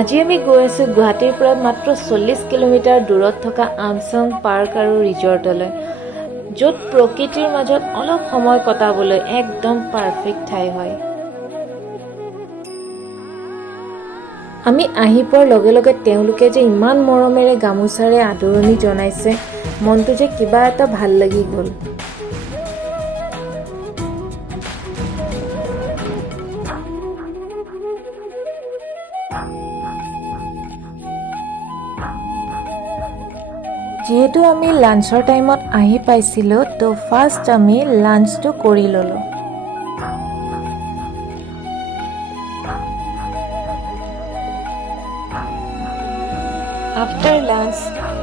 আজি আমি গৈ আছোঁ গুৱাহাটীৰ পৰা মাত্ৰ 40 কিলোমিটাৰ দূৰত থকা আমচং পাৰ্ক আৰু ৰিজৰ্টলৈ, য'ত প্ৰকৃতিৰ মাজত অলপ সময় কটাবলৈ একদম পাৰফেক্ট ঠাই হয়। আমি আহি পোৱাৰ লগে লগে তেওঁলোকে যে ইমান মৰমেৰে গামোচাৰে আদৰণি জনাইছে, মনটো যে কিবা এটা ভাল লাগি গ'ল। যিহেতু আমি লাঞ্চৰ টাইমত আহি পাইছিলোঁ, তো ফাৰ্ষ্ট আমি লাঞ্চটো কৰি ল'লোঁ। আফটাৰ লাঞ্চ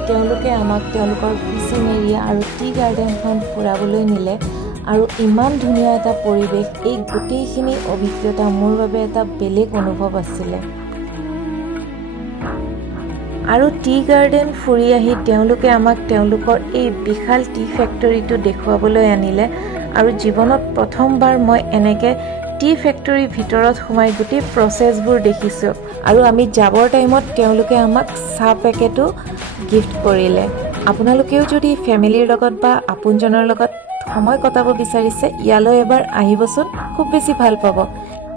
তেওঁলোকে আমাক তেওঁলোকৰ ফিচিং এৰিয়া আৰু টি গাৰ্ডেনখন ফুৰাবলৈ নিলে, আৰু ইমান ধুনীয়া এটা পৰিৱেশ, এই গোটেইখিনি অভিজ্ঞতা মোৰ বাবে এটা বেলেগ অনুভৱ আছিলে। আৰু টি গাৰ্ডেন ফুৰি আহি তেওঁলোকে আমাক তেওঁলোকৰ এই বিশাল টি ফেক্টৰীটো দেখুৱাবলৈ আনিলে, আৰু জীৱনত প্ৰথমবাৰ মই এনেকৈ টি ফেক্টৰীৰ ভিতৰত সোমাই গোটেই প্ৰচেছবোৰ দেখিছোঁ। আৰু আমি যাবৰ টাইমত তেওঁলোকে আমাক চাহ পেকেটো গিফ্ট কৰিলে। আপোনালোকেও যদি ফেমিলিৰ লগত বা আপোনজনৰ লগত সময় কটাব বিচাৰিছে, ইয়ালৈ এবাৰ আহিবচোন, খুব বেছি ভাল পাব।